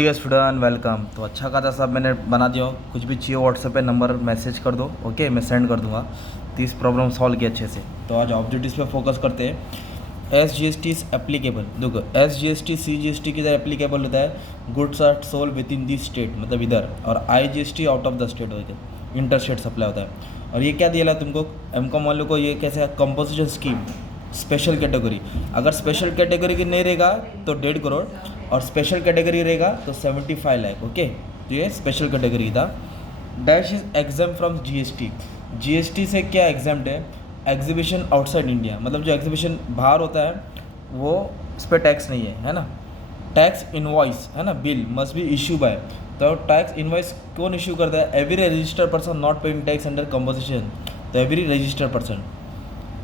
Dear student welcome. तो अच्छा खासा सब मैंने बना दिया हो, कुछ भी चाहिए व्हाट्सएप पे नंबर मैसेज कर दो, ओके मैं सेंड कर दूंगा। तो इस प्रॉब्लम सॉल्व की अच्छे से। तो आज ऑब्जेक्टिव्स पे फोकस करते हैं। S G S T is applicable, देखो S G S T C G S T किधर एप्लीकेबल होता है, goods are sold within this state मतलब इधर, और I G S T out of the state होते हैं, इंटर स्टेट सप्लाई होता है। और ये क्या दिया तुमको एम कॉम वालों को, ये कैसे कंपोजिशन स्कीम स्पेशल कैटेगरी, अगर स्पेशल कैटेगरी की नहीं रहेगा तो 1.5 करोड़ और स्पेशल कैटेगरी रहेगा तो 75 लाख, ओके। तो ये स्पेशल कैटेगरी था। Dash is exam from GST, GST से क्या एग्जाम्ड है, एग्जीबिशन आउटसाइड इंडिया, मतलब जो एग्जीबिशन बाहर होता है वो उस पर टैक्स नहीं है ना। टैक्स इनवॉइस है ना, bill must be issue by, तो टैक्स इनवॉइस कौन इशू करता है, every registered person not paying tax under composition, तो every registered person.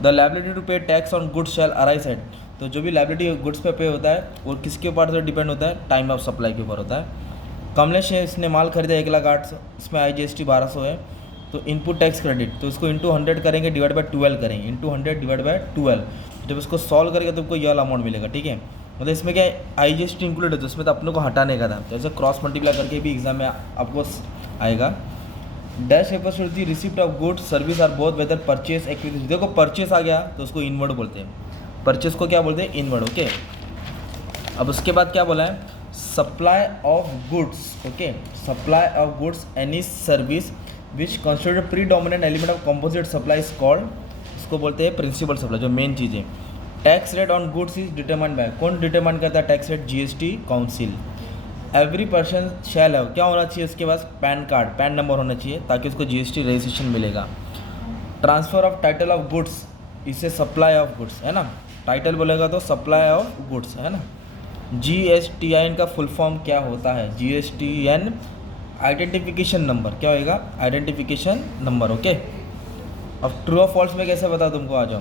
The liability to pay tax on goods shall arise at, तो जो भी लाइबिलिटी गुड्स पे होता है वो किसके ऊपर से डिपेंड होता है, टाइम ऑफ सप्लाई के ऊपर होता है। कमलेश है, इसने माल खरीदा 1,08,000, इसमें आई जी एस टी 1200 है, तो इनपुट टैक्स क्रेडिट, तो इसको इंटू 100 करेंगे डिवाइड बाय 12 करेंगे, इंटू 100 डिवाइड बाय 12, जब इसको सॉल्व करेंगे तो आपको यह अमाउंट मिलेगा, ठीक है। मतलब इसमें क्या है, आई जी एस टी इंक्लूड है तो इसमें तो अपने को हटाने का था, तो ऐसे क्रॉस मल्टीप्लाई करके भी एग्जाम में आपको आएगा। Dash refers to the receipt of goods service are both whether purchase acquisition, देखो परचेस आ गया तो उसको इनवर्ड बोलते हैं, परचेस को क्या बोलते हैं, इनवर्ड, ओके। अब उसके बाद क्या बोला है, supply of goods, okay, supply of goods any service which constitute predominant element of composite supply is called, इसको बोलते हैं प्रिंसिपल सप्लाई, जो मेन चीज़ है। Tax rate on goods is determined by, कौन डिटरमाइन करता है tax rate, GST council. Every person shall have, क्या होना चाहिए उसके पास, पैन कार्ड, पैन नंबर होना चाहिए ताकि उसको जीएसटी रजिस्ट्रेशन मिलेगा। Transfer of title of goods, इससे सप्लाई ऑफ गुड्स है ना, टाइटल बोलेगा तो सप्लाई ऑफ गुड्स है ना। जीएसटीआईएन का फुल फॉर्म क्या होता है, जीएसटीएन आइडेंटिफिकेशन नंबर, क्या होएगा, आइडेंटिफिकेशन नंबर, ओके। अब ट्रू और फॉल्स में कैसे बता तुमको, आ जाओ।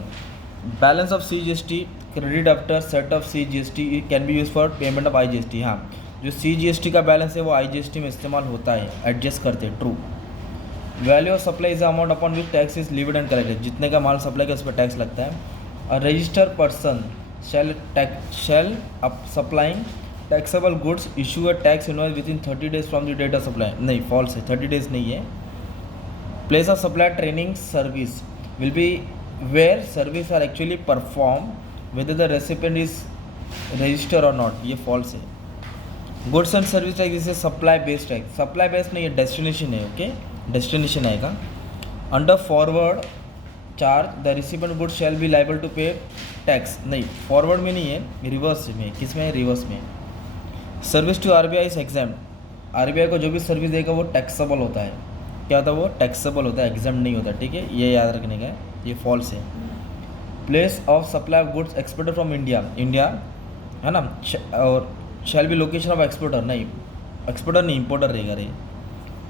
Balance of C G S T credit after set off C G S T can be use for payment of I G S T, हाँ जो सी जी एस टी का बैलेंस है वो आई जी एस टी में इस्तेमाल होता है, adjust करते हैं, true. Value of supply is amount upon which tax is levied and collected, जितने का माल सप्लाई का उस पर टैक्स लगता है। और registered person shall supplying taxable goods issue a tax invoice with in 30 days from the date of supply, नहीं false है, 30 days नहीं है। Place of supply training service will be where service are actually perform whether the recipient is register और not, ये false है। Goods and service tax इसे supply based tax, supply based नहीं है, डेस्टिनेशन है, ओके, डेस्टिनेशन आएगा। Under forward charge the recipient goods shall be liable to pay tax, नहीं forward में नहीं है, रिवर्स में, किस में है, रिवर्स में। Service to RBI is exam, RBI को जो भी सर्विस देगा वो टैक्सेबल होता है, क्या होता है वो टैक्सेबल होता है, एग्जाम नहीं होता, ठीक है, ये याद रखने का है, ये फॉल्स है। Place of supply of goods exported from India, India है ना, और shall be location of exporter, नहीं एक्सपोर्टर नहीं, इम्पोर्टर रहेगा रे।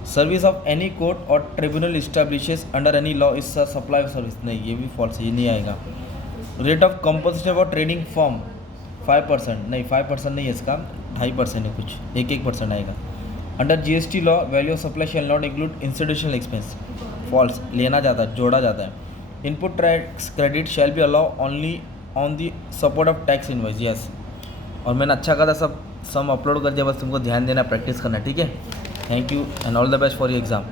सर्विस ऑफ एनी कोर्ट और tribunal establishes under any law is supply of service, नहीं ये भी फॉल्स है, ये नहीं आएगा। Rate of composition for trading form 5%, नहीं 5% नहीं है इसका, 2.5% है, कुछ 1% आएगा। Under GST law value of supply shall not include institutional expense, false, लेना जाता है, जोड़ा जाता है। Input tax credit shall be allow only on the support of tax invoice, yes. और मैंने अच्छा खासा सब अपलोड कर दिया, बस तुमको ध्यान देना, प्रैक्टिस करना, ठीक है। Thank you and all the best for your exam.